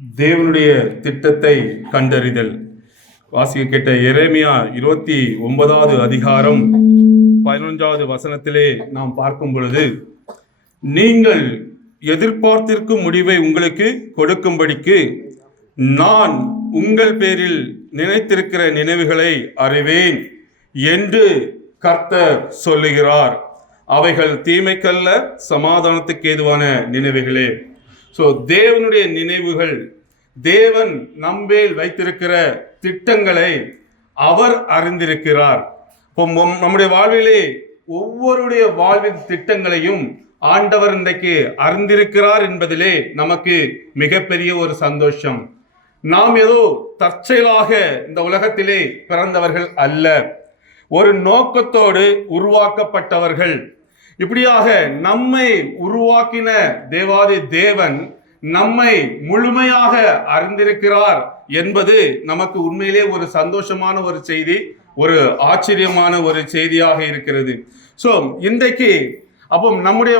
தேவனுடைய திட்டத்தை கண்டறிதல். வாசிக்க கேட்ட எரேமியா 29வது அதிகாரம் 11வது வசனத்திலே நாம் பார்க்கும் பொழுது, நீங்கள் எதிர்பார்த்திருக்கும் முடிவை உங்களுக்கு கொடுக்கும்படிக்கு நான் உங்கள் பேரில் நினைத்திருக்கிற நினைவுகளை அறிவேன் என்று கர்த்தர் சொல்லுகிறார். அவைகள் தீமைக்கல்ல, சமாதானத்துக்கு ஏதுவான நினைவுகளே. தேவனுடைய நினைவுகள், தேவன் நம்மேல் வைத்திருக்கிற திட்டங்களை அவர் அறிந்திருக்கிறார். நம்முடைய வாழ்விலே ஒவ்வொருடைய வாழ்வின் திட்டங்களையும் ஆண்டவர் இன்றைக்கு அறிந்திருக்கிறார் என்பதிலே நமக்கு மிகப்பெரிய ஒரு சந்தோஷம். நாம் ஏதோ தற்செயலாக இந்த உலகத்திலே பிறந்தவர்கள் அல்ல, ஒரு நோக்கத்தோடு உருவாக்கப்பட்டவர்கள். இப்படியாக நம்மை உருவாக்கின தேவாதி தேவன் நம்மை முழுமையாக அறிந்திருக்கிறார் என்பது நமக்கு உண்மையிலே ஒரு சந்தோஷமான ஒரு செய்தி, ஒரு ஆச்சரியமான ஒரு செய்தியாக இருக்கிறது. இன்றைக்கு அப்போ நம்முடைய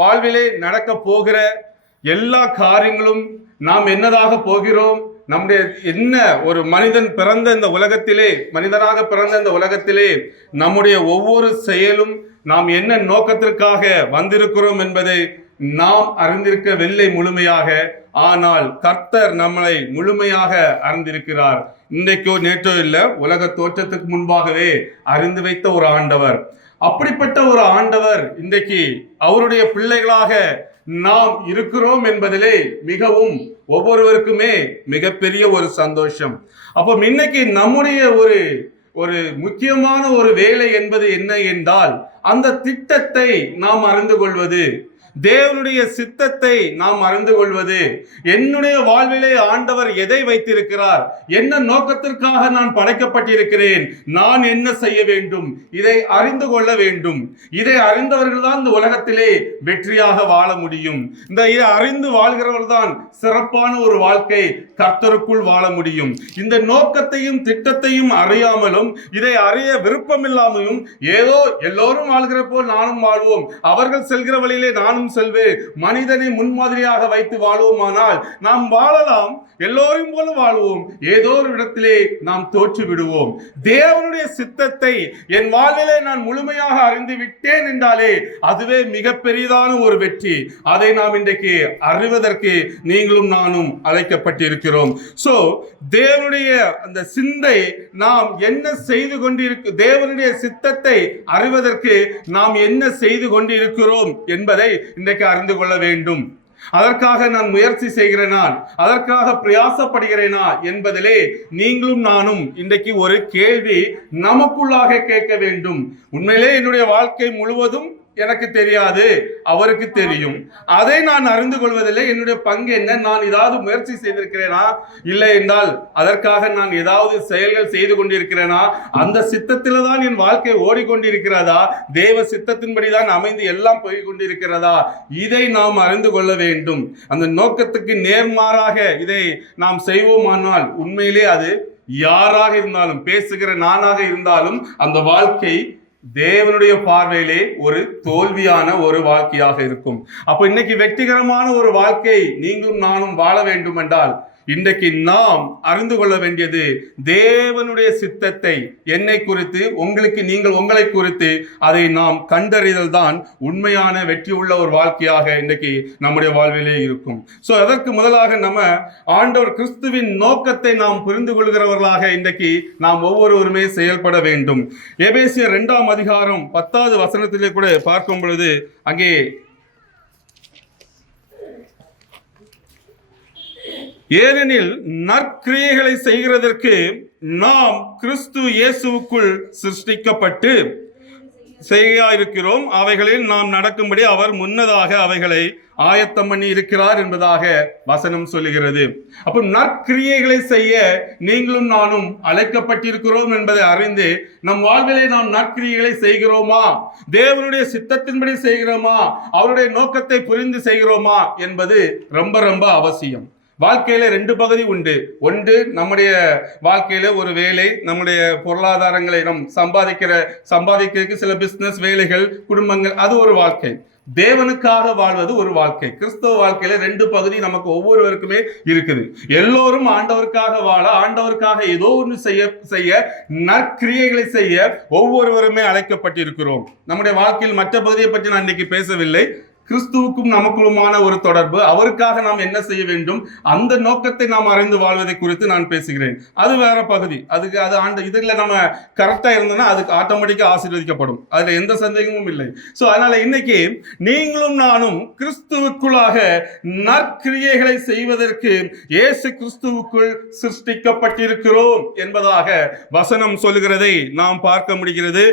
வாழ்விலே நடக்க போகிற எல்லா காரியங்களும், நாம் என்னதாக போகிறோம், நம்முடைய என்ன ஒரு மனிதனாக பிறந்த இந்த உலகத்திலே நம்முடைய ஒவ்வொரு செயலும் நாம் என்ன நோக்கத்திற்காக வந்திருக்கிறோம் என்பதை நாம் அறிந்திருக்கவில்லை முழுமையாக. ஆனால் கர்த்தர் நம்மளை முழுமையாக அறிந்திருக்கிறார். இன்றைக்கோ நேற்றோ இல்லை, உலக தோற்றத்துக்கு முன்பாகவே அறிந்து வைத்த ஒரு ஆண்டவர். அப்படிப்பட்ட ஒரு ஆண்டவர் இன்றைக்கு அவருடைய பிள்ளைகளாக நாம் இருக்கிறோம் என்பதிலே மிகவும் ஒவ்வொருவருக்குமே மிகப்பெரிய ஒரு சந்தோஷம். அப்போ இன்னைக்கு நம்முடைய ஒரு முக்கியமான ஒரு வேலை என்பது என்ன என்றால், அந்த திட்டத்தை நாம் அறிந்து கொள்வது, தேவனுடைய சித்தத்தை நாம் அறிந்து கொள்வது. என்னுடைய வாழ்விலே ஆண்டவர் எதை வைத்திருக்கிறார், என்ன நோக்கத்திற்காக நான் படைக்கப்பட்டிருக்கிறேன், நான் என்ன செய்ய வேண்டும், இதை அறிந்து கொள்ள வேண்டும். இதை அறிந்தவர்கள் தான் இந்த உலகத்திலே வெற்றியாக வாழ முடியும். இதை அறிந்து வாழ்கிறவர்கள் தான் சிறப்பான ஒரு வாழ்க்கை கர்த்தருக்குள் வாழ முடியும். இந்த நோக்கத்தையும் திட்டத்தையும் அறியாமலும், இதை அறிய விருப்பம் இல்லாமலும், ஏதோ எல்லோரும் வாழ்கிற போல் நானும் வாழ்வோம், அவர்கள் செல்கிற வழியிலே நானும் செல்வேன், மனிதனை முன்மாதிரியாக வைத்து வாழ்வோமானால் நாம் வாழலாம், எல்லோரும் போல வாழ்வோம், ஏதோ ஒரு இடத்திலே நாம் தோற்று விடுவோம். தேவனுடைய சித்தத்தை என் வாழ்விலே நான் முழுமையாக அறிந்து விட்டேன் என்றாலே அதுவே மிக பெரிதான ஒரு வெற்றி. அதை நாம் இன்றைக்கு அறிவதற்கு நீங்களும் நானும் அழைக்கப்பட்டிருக்கிறோம். தேவனுடைய அந்த சிந்தை நாம் என்ன செய்து கொண்டிருக்க, தேவனுடைய சித்தத்தை அறிவதற்கு நாம் என்ன செய்து கொண்டிருக்கிறோம் என்பதை இன்றைக்கு அறிந்து கொள்ள வேண்டும். அதற்காக நான் முயற்சி செய்கிறேனா, அதற்காக பிரயாசப்படுகிறேனா என்பதிலே நீங்களும் நானும் இன்றைக்கு ஒரு கேள்வி நமக்குள்ளாக கேட்க வேண்டும். உண்மையிலே என்னுடைய வாழ்க்கை முழுவதும் எனக்கு தெரியாது, அவருக்கு தெரியும். அதை நான் அறிந்து கொள்வதில்லை. என்னுடைய பங்கு என்ன, நான் ஏதாவது முயற்சி செய்திருக்கிறேனா, இல்லை என்றால் அதற்காக நான் ஏதாவது செயல்கள் செய்து கொண்டிருக்கிறேனா, அந்த சித்தத்தில் தான் என் வாழ்க்கை ஓடிக்கொண்டிருக்கிறதா, தேவ சித்தத்தின்படிதான் அமைந்து எல்லாம் போய் கொண்டிருக்கிறதா, இதை நாம் அறிந்து கொள்ள வேண்டும். அந்த நோக்கத்துக்கு நேர்மாறாக இதை நாம் செய்வோமானால் உண்மையிலே அது யாராக இருந்தாலும், பேசுகிற நானாக இருந்தாலும், அந்த வாழ்க்கை தேவனுடைய பார்வையிலே ஒரு தோல்வியான ஒரு வாழ்க்கையாக இருக்கும். அப்ப இன்னைக்கு வெற்றிகரமான ஒரு வாழ்க்கை நீங்களும் நானும் வாழ வேண்டும் என்றால் இன்றைக்கு நாம் அறிந்து கொள்ள வேண்டியது தேவனுடைய சித்தத்தை, என்னை குறித்து, உங்களுக்கு, நீங்கள் உங்களை குறித்து அதை நாம் கண்டறிதல் தான் உண்மையான வெற்றி உள்ள ஒரு வாழ்க்கையாக இன்றைக்கு நம்முடைய வாழ்விலே இருக்கும். அதற்கு முதலாக நம்ம ஆண்டவர் கிறிஸ்துவின் நோக்கத்தை நாம் புரிந்து கொள்கிறவர்களாக இன்றைக்கு நாம் ஒவ்வொருவருமே செயல்பட வேண்டும். எபேசியர் 2ஆம் அதிகாரம் 10வது வசனத்திலே கூட பார்க்கும் பொழுது, அங்கே ஏனெனில் நற்கிரியைகளை செய்கிறதற்கு நாம் கிறிஸ்து இயேசுவுக்குள் சிருஷ்டிக்கப்பட்டு செய்யாயிருக்கிறோம், அவைகளில் நாம் நடக்கும்படி அவர் முன்னதாக அவைகளை ஆயத்தம் பண்ணி இருக்கிறார் என்பதாக வசனம் சொல்லுகிறது. அப்போ நற்கிரியைகளை செய்ய நீங்களும் நானும் அழைக்கப்பட்டிருக்கிறோம் என்பதை அறிந்து நம் வாழ்விலே நாம் நற்கிரியைகளை செய்கிறோமா, தேவனுடைய சித்தத்தின்படி செய்கிறோமா, அவருடைய நோக்கத்தை புரிந்து செய்கிறோமா என்பது ரொம்ப ரொம்ப அவசியம். வாழ்க்கையில ரெண்டு பகுதி உண்டு. ஒன்று நம்முடைய வாழ்க்கையில ஒரு வேலை, நம்முடைய பொருளாதாரங்களை நாம் சம்பாதிக்கிறதுக்கு சில பிசினஸ் வேலைகள், குடும்பங்கள், அது ஒரு வாழ்க்கை. தேவனுக்காக வாழ்வது ஒரு வாழ்க்கை. கிறிஸ்தவ வாழ்க்கையில ரெண்டு பகுதி நமக்கு ஒவ்வொருவருக்குமே இருக்குது. எல்லோரும் ஆண்டவருக்காக வாழ, ஆண்டவருக்காக ஏதோ ஒன்று செய்ய நற்கிரியைகளை செய்ய ஒவ்வொருவருமே அழைக்கப்பட்டிருக்கிறோம். நம்முடைய வாழ்க்கையில் மற்ற பகுதியை பற்றி நான் இன்னைக்கு பேசவில்லை. கிறிஸ்துவுக்கும் நமக்குள்ளுமான ஒரு தொடர்பு, அவருக்காக நாம் என்ன செய்ய வேண்டும், அந்த நோக்கத்தை நாம் அறிந்து வாழ்வதை குறித்து நான் பேசுகிறேன். அது வேற பகுதி. இதுல நம்ம கரெக்டா இருந்தோம்னா அதுக்கு ஆட்டோமேட்டிக்கா ஆசீர்வதிக்கப்படும். அதுல எந்த சந்தேகமும் இல்லை. சோ அதனால இன்னைக்கு நீங்களும் நானும் கிறிஸ்துவுக்குள்ளாக நற்கிரியைகளை செய்வதற்கு இயேசு கிறிஸ்துவுக்குள் சிருஷ்டிக்கப்பட்டிருக்கிறோம் என்பதாக வசனம் சொல்லுகிறதை நாம் பார்க்க முடிகிறது.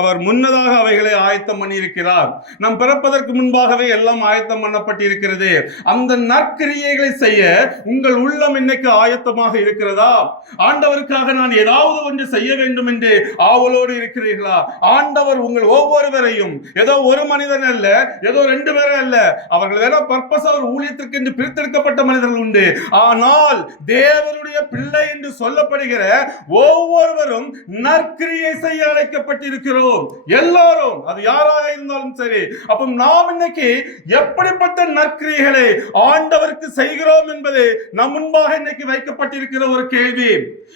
அவர் முன்னதாக அவைகளை ஆயத்தம் பண்ணியிருக்கிறார். நாம் பிறப்பதற்கு முன்பாகவே எல்லாம் ஆயத்தம் பண்ணப்பட்டிருக்கிறது. அந்த நற்கிரியைகளை செய்ய உங்கள் உள்ளம் இன்னைக்கு ஆயத்தமாக இருக்கிறதா? ஆண்டவருக்காக நான் ஏதாவது ஒன்று செய்ய வேண்டும் என்று ஆவலோடு இருக்கிறீர்களா? ஆண்டவர் உங்கள் ஒவ்வொருவரையும் ஏதோ ஒரு மனிதன் அல்ல, ஏதோ ரெண்டு பேரும் அல்ல, அவர்கள் வேற பர்பஸ், அவர் ஊழியத்திற்கு என்று பிரித்தெடுக்கப்பட்ட மனிதர்கள் உண்டு. ஆனால் தேவனுடைய பிள்ளை என்று சொல்லப்படுகிற ஒவ்வொருவரும் நற்கிரியை செய்ய அழைக்கப்பட்டிருக்கிறோம். எல்லாரும், அது யாராக இருந்தாலும் சரி. அப்ப நாம் இன்னைக்கு எப்படிப்பட்ட நற்கிரியைகளை ஆண்டவருக்கு செய்கிறோம் என்பது நம் முன்பாக இன்னைக்கு வைக்கப்பட்டிருக்கிற ஒரு கேள்வி.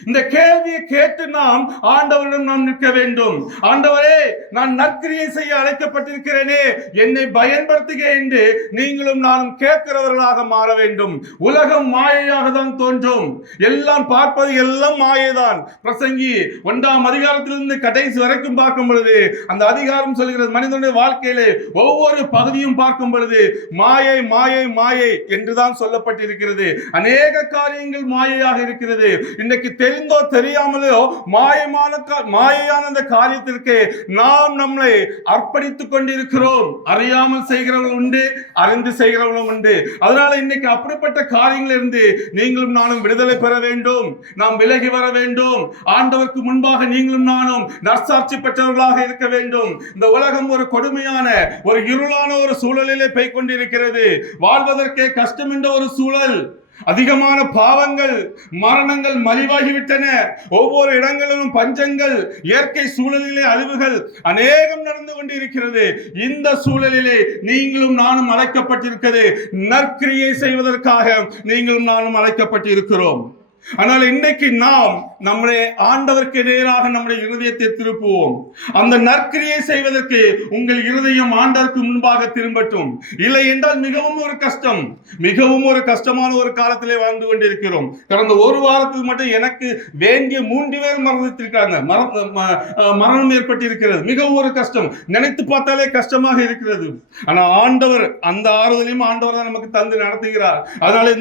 இந்த கேள்வியை கேட்டு நாம் ஆண்டவரிடம் நாம் நிற்க வேண்டும். ஆண்டவரே, நான் நற்கிரியை செய்ய அழைக்கப்பட்டிருக்கிறேனே, என்னை பயன்படுத்துக என்று நீங்களும் நானும் கேட்கிறவர்களாக மாற வேண்டும். உலகம் மாயையாக தான் தோன்றும். எல்லாம் பார்ப்பது எல்லாம் மாயைதான். பிரசங்கி 1ஆம் அதிகாரத்திலிருந்து கடைசி வரைக்கும் பார்க்கும் பொழுது அந்த அதிகாரம் சொல்கிறது, மனிதனுடைய வாழ்க்கையிலே ஒவ்வொரு பகுதியும் பார்க்கும் பொழுது மாயை மாயை மாயை என்றுதான் சொல்லப்பட்டிருக்கிறது. அநேக காரியங்கள் மாயையாக இருக்கிறது. இன்னைக்கு தெரிந்தோ தெரியாமலோ மாயையான அந்த காரியத்திற்கு நாம் நம்மை அர்ப்பணித்துக் கொண்டிருக்கிறோம். அறியாமல் செய்கிறவர்கள் உண்டு, அறிந்து செய்கிறவர்களும் உண்டு. அதனால இன்னைக்கு அப்படிப்பட்ட காரியங்கள் இருந்து நீங்களும் நானும் விடுதலை பெற வேண்டும். நாம் விலகி வர வேண்டும். ஆண்டவருக்கு முன்பாக நீங்களும் நானும் நற்சாட்சி பெற்றவர்களாக இருக்க வேண்டும். இந்த உலகம் ஒரு கொடுமையான, ஒரு இருளான ஒரு சூழலிலே போய் கொண்டிருக்கிறது. வாழ்வதற்கே கஷ்டம் என்ற ஒரு சூழல். அதிகமான பாவங்கள், மரணங்கள் மலிவாகிவிட்டன. ஒவ்வொரு இடங்களிலும் பஞ்சங்கள், இயற்கை சூழலிலே அழிவுகள் அநேகம் நடந்து கொண்டிருக்கிறது. இந்த சூழலிலே நீங்களும் நானும் அழைக்கப்பட்டிருக்கிறது. நற்கிரியை செய்வதற்காக நீங்களும் நானும் அழைக்கப்பட்டிருக்கிறோம். ஆனால் இன்றைக்கு நாம் நம்முடைய ஆண்டவருக்கு நேராக நம்முடைய இருதயத்தை திருப்புவோம். அந்த நற்கிரியை செய்வதற்கு உங்கள் இருதயம் ஆண்டவருக்கு முன்பாக திரும்பட்டும். இல்லை என்றால் மிகவும் ஒரு கஷ்டம், மிகவும் ஒரு கஷ்டமான ஒரு காலத்திலே வாழ்ந்து கொண்டிருக்கிறோம். கடந்த ஒரு வாரத்தில் மட்டும் எனக்கு வேண்டிய 3 பேர் மரணத்திற்காங்க, மரணம் ஏற்பட்டிருக்கிறது. மிகவும் ஒரு கஷ்டம், நினைத்து பார்த்தாலே கஷ்டமாக இருக்கிறது. ஆனால் ஆண்டவர் அந்த ஆறுதலையும் ஆண்டவர் தான் நமக்கு தந்து நடத்துகிறார். அதனால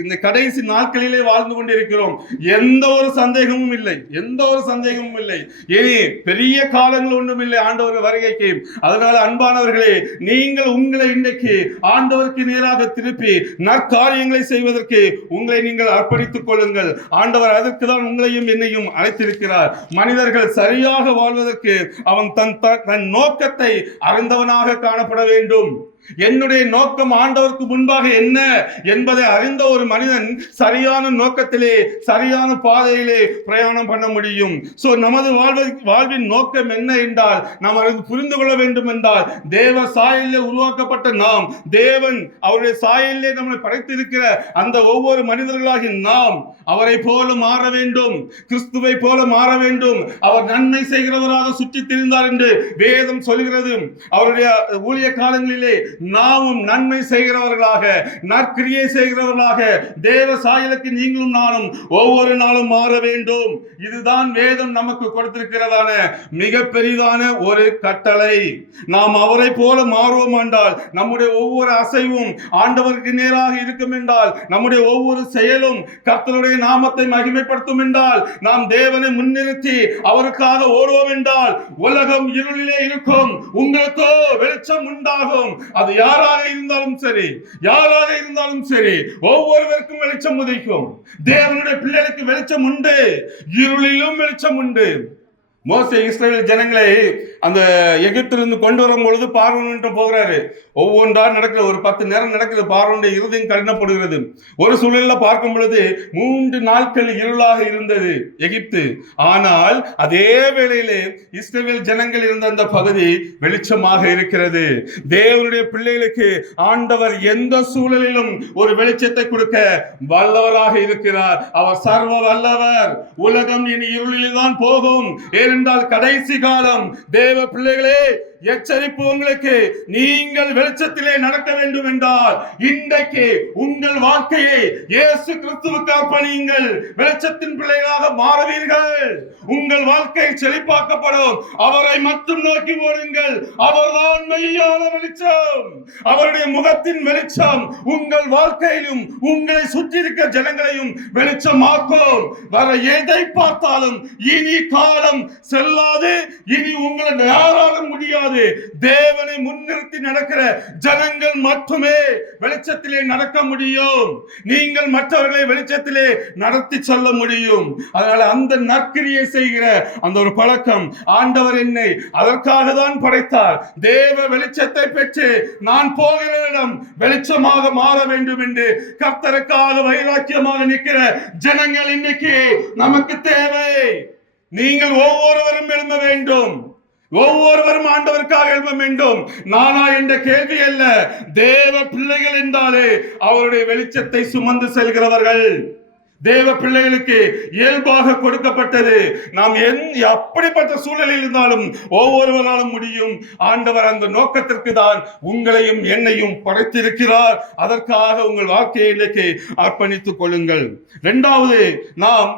இந்த கடைசி நாட்களிலே வாழ்ந்து கொண்டிருக்கிறோம். எந்த ஒரு சந்தேகமும் இல்லை, எந்த ஒரு சந்தேகமும் இல்லை. இனி பெரிய காலங்கள் ஒன்றும் இல்லை ஆண்டவர் வருகைக்கு. அதனால அன்பானவர்களே, நீங்கள் உங்களை இன்றைக்கு ஆண்டவருக்கு நேராக திருப்பி நற்காரியங்களை செய்வதற்கு உங்களை நீங்கள் அர்ப்பணித்துக் கொள்ளுங்கள். ஆண்டவர் அதற்கு தான் உங்களையும் என்னையும் அழைத்திருக்கிறார். மனிதர்கள் சரியாக வாழ்வதற்கு அவன் தன் நோக்கத்தை அறிந்தவனாக காணப்பட வேண்டும். என்னுடைய நோக்கம் ஆண்டவருக்கு முன்பாக என்ன என்பதை அறிந்த ஒரு மனிதன் சரியான நோக்கத்திலே, சரியான பாதையிலே பிரயாணம் பண்ண முடியும். சோ நமது வாழ்வின் நோக்கம் என்ன என்றால், நாம் அறிந்து புரிந்து கொள்ள வேண்டும் என்றால், தேவ சாயலிலே உருவாக்கப்பட்ட நாம், தேவன் அவருடைய சாயலிலே நம்மை படைத்திருக்கிற அந்த ஒவ்வொரு மனிதர்களாகி நாம் அவரை போல மாற வேண்டும், கிறிஸ்துவை போல மாற வேண்டும். அவர் நன்மை செய்கிறவராக சுற்றி திரிந்தார் என்று வேதம் சொல்கிறது. அவருடைய ஊழிய காலங்களிலே நாமும் நன்மை செய்கிறவர்களாக, நற்கிரியை செய்கிறவர்களாக தேவ சாயலுக்கு நீங்களும் நானும் ஒவ்வொரு நாளும் மாற வேண்டும். இதுதான் வேதம் நமக்கு கொடுத்திருக்கிறதான மிக பெரிதான ஒரு கட்டளை. நாம் அவரை போல மாறுவோம் என்றால், நம்முடைய ஒவ்வொரு அசைவும் ஆண்டவருக்கு நேராக இருக்கும் என்றால், நம்முடைய ஒவ்வொரு செயலும் கர்த்தருடைய நாமத்தை மகிமைப்படுத்தும் என்றால், நாம் தேவனை முன்னிறுத்தி அவருக்காக ஓடுவோம் என்றால், உலகம் இருளிலே இருக்கும், உங்களுக்கோ வெளிச்சம் உண்டாகும். அது யாராக இருந்தாலும் சரி, யாராக இருந்தாலும் சரி, ஒவ்வொருவருக்கும் வெளிச்சம் உதிக்கும். தேவனுடைய பிள்ளைகளுக்கு வெளிச்சம் உண்டு, இருளிலும் வெளிச்சம் உண்டு. மோசே இஸ்ரவேல் ஜனங்களை அந்த எகிப்திலிருந்து கொண்டு வரும் பொழுது பார்வோன் போகிறாரு. ஒவ்வொன்றா நடக்கிற ஒரு 10 நேரம் நடக்கிறது. பார்வோனுடைய இருதயம் கடினப்படுகிறது. ஒரு சூழல்ல பார்க்கும் பொழுது 3 நாட்கள் இருளாக இருந்தது எகிப்து. ஆனால் அதே வேளையிலே இஸ்ரவேல் ஜனங்கள் இருந்த அந்த பகுதி வெளிச்சமாக இருக்கிறது. தேவனுடைய பிள்ளைகளுக்கு ஆண்டவர் எந்த சூழலிலும் ஒரு வெளிச்சத்தை கொடுக்க வல்லவராக இருக்கிறார். அவர் சர்வ வல்லவர். உலகம் இனி இருளில் தான் போகும். ஏனென்றால் கடைசி காலம். தேவ பிள்ளைகளே, எச்சரிப்பு உங்களுக்கு. நீங்கள் வெளிச்சத்திலே நடக்க வேண்டும் என்றால் இன்றைக்கு உங்கள் வாழ்க்கையை இயேசு கிறிஸ்துவுக்கு அர்ப்பணியுங்கள். வெளிச்சத்தின் பிள்ளைகளாக மாறுவீர்கள். உங்கள் வாழ்க்கை செழிப்பாக்கப்படும். அவரை மட்டும் நோக்கி ஓடுங்கள். அவர்தான் மெய்யான வெளிச்சம். அவருடைய முகத்தின் வெளிச்சம் உங்கள் வாழ்க்கையிலும் உங்களை சுற்றி இருக்க ஜனங்களையும் வெளிச்சமாக்கும். வர எதை பார்த்தாலும் இனி காலம் செல்லாது. இனி உங்களை யாராலும் முடியாது. தேவனை முன்னிறுத்தி நடக்கிற ஜனங்கள் மட்டுமே வெளிச்சத்திலே நடக்க முடியும். நீங்கள் மற்றவர்களை வெளிச்சத்திலே நடத்தி செல்ல முடியும். அதனால அந்த நற்கிரியை செய்கிற அந்த ஒரு பழக்கம், ஆண்டவர் என்னை அதற்காக தான் படைத்தார். தேவ வெளிச்சத்தை பெற்று நான் போகிற இடம் வெளிச்சமாக மாற வேண்டும் என்று கர்த்தருக்காக வைராக்கியமாக நிற்கிற ஜனங்கள் இன்னைக்கு நமக்கு தேவை. நீங்கள் ஒவ்வொருவரும் எழும்ப வேண்டும். ஒவ்வொருவரும் ஆண்டவருக்காக எழும்ப வேண்டும். நானா என்ற கேள்வி அல்ல. தேவ பிள்ளைகள் என்றாலே அவருடைய வெளிச்சத்தை சுமந்து செல்கிறவர்கள். தேவ பிள்ளைகளுக்கு இயல்பாக கொடுக்கப்பட்டது. நாம் அப்படிப்பட்ட சூழலில் இருந்தாலும் ஒவ்வொருவராலும் முடியும். ஆண்டவர் அந்த நோக்கத்திற்கு தான் உங்களையும் என்னையும் படைத்திருக்கிறார். அதற்காக உங்கள் வாழ்க்கையை இன்னைக்கு அர்ப்பணித்துக் கொள்ளுங்கள். இரண்டாவது, நாம்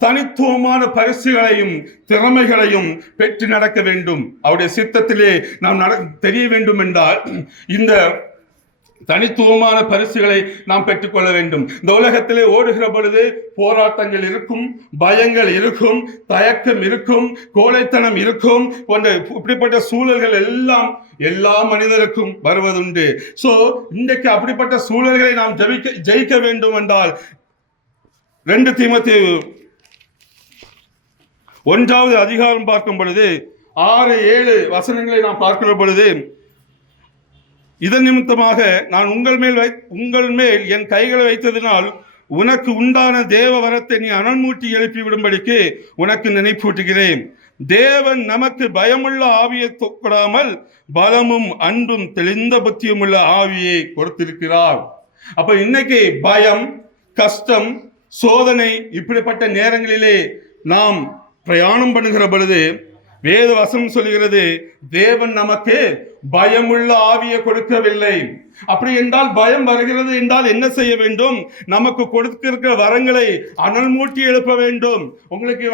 தனித்துவமான பரிசுகளையும் திறமைகளையும் பெற்று நடக்க வேண்டும். அவருடைய சித்தத்திலே நாம் தெரிய வேண்டும் என்றால் இந்த தனித்துவமான பரிசுகளை நாம் பெற்றுக்கொள்ள வேண்டும். இந்த உலகத்திலே ஓடுகிற பொழுது போராட்டங்கள் இருக்கும், பயங்கள் இருக்கும், தயக்கம் இருக்கும், கோழைத்தனம் இருக்கும். போன்ற இப்படிப்பட்ட சூழல்கள் எல்லாம் எல்லா மனிதருக்கும் வருவதுண்டு. சோ இன்றைக்கு அப்படிப்பட்ட சூழல்களை நாம் ஜெயிக்க வேண்டும் என்றால் 2 தீமோத்தேயு 1வது அதிகாரம் பார்க்கும் பொழுது 6-7 வசனங்களை நாம் பார்க்கிற பொழுது, இதன் நிமித்தமாக நான் உங்கள் மேல் என் கைகளை வைத்ததினால் உனக்கு உண்டான தேவ வரத்தை நீ அனல்மூட்டி எழுப்பி விடும்படிக்கு உனக்கு நினைப்பூட்டுகிறேன். தேவன் நமக்கு பயமுள்ள ஆவியை கொடாமல் பலமும் அன்பும் தெளிந்த புத்தியும் உள்ள ஆவியை கொடுத்திருக்கிறார். அப்ப இன்னைக்கு பயம், கஷ்டம், சோதனை இப்படிப்பட்ட நேரங்களிலே நாம் பிரயாணம் பண்ணுகிற பொழுது வேத வசனம் சொல்கிறது, தேவன் நமக்கு பயமுள்ள ஆவியை கொடுக்கவில்லை. அப்படி என்றால் பயம் வருகிறது என்றால் என்ன செய்ய வேண்டும்? நமக்கு கொடுத்திருக்கிற வரங்களை அனல் மூட்டி எழுப்ப வேண்டும். உங்களுக்கு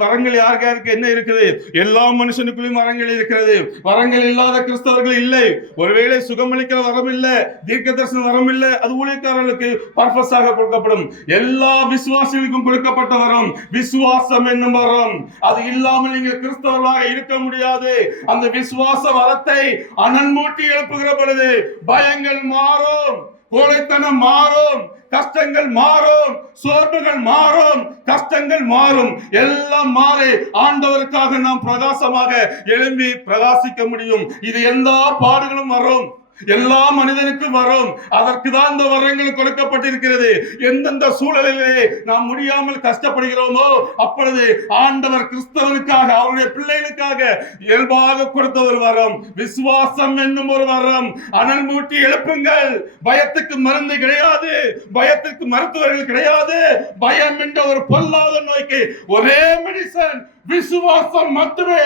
வரங்கள் யாருக்கு என்ன இருக்குது? எல்லா மனுஷனுக்குள்ளும் வரங்கள் இருக்கிறது. வரங்கள் இல்லாத கிறிஸ்தவர்கள் இல்லை. ஒருவேளை சுகமளிக்கிற வரம் இல்லை, தீர்க்க தரிசன வரம் இல்லை, அது ஊழியக்காரர்களுக்கு பர்பஸாக கொடுக்கப்படும். எல்லா விசுவாசிகளுக்கும் கொடுக்கப்பட்ட வரம் விசுவாசம் என்னும் வரம். அது இல்லாமல் நீங்கள் கிறிஸ்தவர்களாக இருக்க முடியாது. அந்த விசுவாச வரத்தை அனல் மூட்டி எழுப்புகிற பொழுது பயங்கள் மாறும், கோழைத்தனம் மாறும், கஷ்டங்கள் மாறும், சோர்வுகள் மாறும், கஷ்டங்கள் மாறும். எல்லாம் மாறி ஆண்டவருக்காக நாம் பிரகாசமாக எழும்பி பிரகாசிக்க முடியும். இது எல்லா பாடுகளும் வரும், எல்லா மனிதனுக்கும் வரும். அதற்கு தான் இந்த வரங்கள் கொடுக்கப்பட்டிருக்கிறது. எந்தெந்த சூழலிலே நாம் முடியாமல் கஷ்டப்படுகிறோமோ அப்பொழுது ஆண்டவர் கிறிஸ்தவனுக்காக, அவருடைய பிள்ளைகளுக்காக இயல்பாக கொடுத்த ஒரு வரம் விசுவாசம் என்னும் ஒரு வரம். அனல் மூட்டி எழுப்புங்கள். பயத்துக்கு மருந்து கிடையாது, பயத்துக்கு மருத்துவர்கள் கிடையாது. பயம் என்ற ஒரு பொல்லாத நோய்க்கு ஒரே மெடிசன் விசுவாசம் மட்டுமே.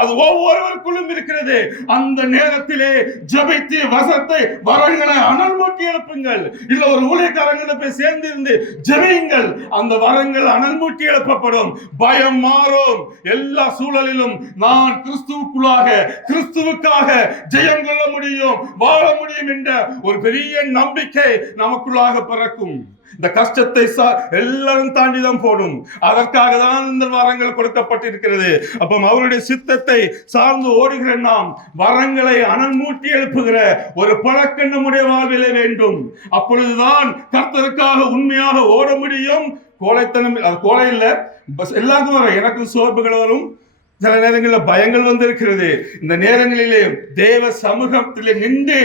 அது ஒவ்வொருவருக்குள்ளும் இருக்கிறது. அந்த நேரத்திலே ஜெபித்து வசத்தை வரங்களை அனல் மூட்டி எழுப்புங்கள். இல்ல ஒரு ஊழியக்காரங்களை போய் சேர்ந்து இருந்து ஜெபியுங்கள். அந்த வரங்கள் அனல் மூட்டி எழுப்பப்படும். பயம் மாறும். எல்லா சூழலிலும் நான் கிறிஸ்துவுக்குள்ளாக, கிறிஸ்துவுக்காக ஜெயம் கொள்ள முடியும், வாழ முடியும் என்ற ஒரு பெரிய நம்பிக்கை நமக்குள்ளாக பிறக்கும். இந்த கஷ்டத்தை எல்லாரும் தாண்டிதான் போடும். அதற்காக தான் இந்த வரங்கள் கொடுக்கப்பட்டிருக்கிறது. அப்ப அவருடைய சித்தத்தை சார்ந்து ஓடுகிற நாம் வரங்களை அனல் மூட்டி எழுப்புகிற ஒரு பழக்கம் நம்முடைய வாழ்விலே வேண்டும். அப்பொழுதுதான் கர்த்தருக்காக உண்மையாக ஓட முடியும். கோழைத்தனம், கோழை இல்ல, எல்லாருக்கும் வரும். எனக்கு சோர்வுகள் வரும், சில நேரங்களில் பயங்கள் வந்திருக்கிறது. இந்த நேரங்களிலே தேவ சமூகத்திலே நின்று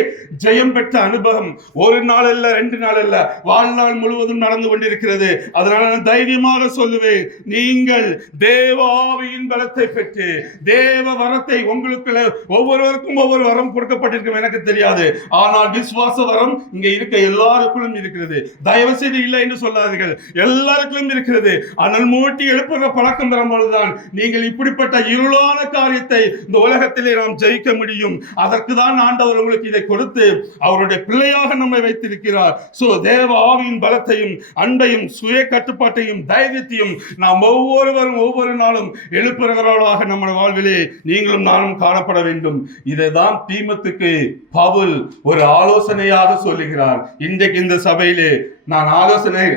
ஜெயம் பெற்ற அனுபவம் ஒரு நாள் அல்ல, 2 நாள் அல்ல, வாழ்நாள் முழுவதும் நடந்து கொண்டிருக்கிறது. அதனால நான் தைரியமாக சொல்லுவேன், நீங்கள் தேவ ஆவியின் பலத்தை பெற்று தேவ வரத்தை உங்களுக்குள்ள ஒவ்வொருவருக்கும் ஒவ்வொரு வரம் கொடுக்கப்பட்டிருக்கும், எனக்கு தெரியாது. ஆனால் விசுவாச வரம் இங்க இருக்க எல்லாருக்குள்ளும் இருக்கிறது. தயவு செய்து இல்லை என்று சொல்லாதீர்கள், எல்லாருக்கும் இருக்கிறது. ஆனால் மூட்டி எழுப்புகிற பழக்கம் வரும்பொழுதுதான் நீங்கள் இப்படிப்பட்ட இருளான காரியத்தை இந்த உலகத்திலே நாம் ஜெயிக்க முடியும். அதற்கு தான் ஆண்டவர் உங்களுக்கு இதை கொடுத்து அவருடைய பிள்ளையாக நம்மை வைத்திருக்கிறார். சோ தேவ ஆவியின் பலத்தையும் அன்பையும் சுய கட்டுப்பாட்டையும் தைரியத்தையும் நாம் ஒவ்வொருவரும் ஒவ்வொரு நாளும் எழுப்புகிறவர்களாக நம்ம வாழ்விலே நீங்களும் நானும் காணப்பட வேண்டும். இதைதான் தீமோத்தேயுக்கு பவுல் ஒரு ஆலோசனையாக சொல்லுகிறார். இன்றைக்கு இந்த சபையிலே நான் ஆலோசனை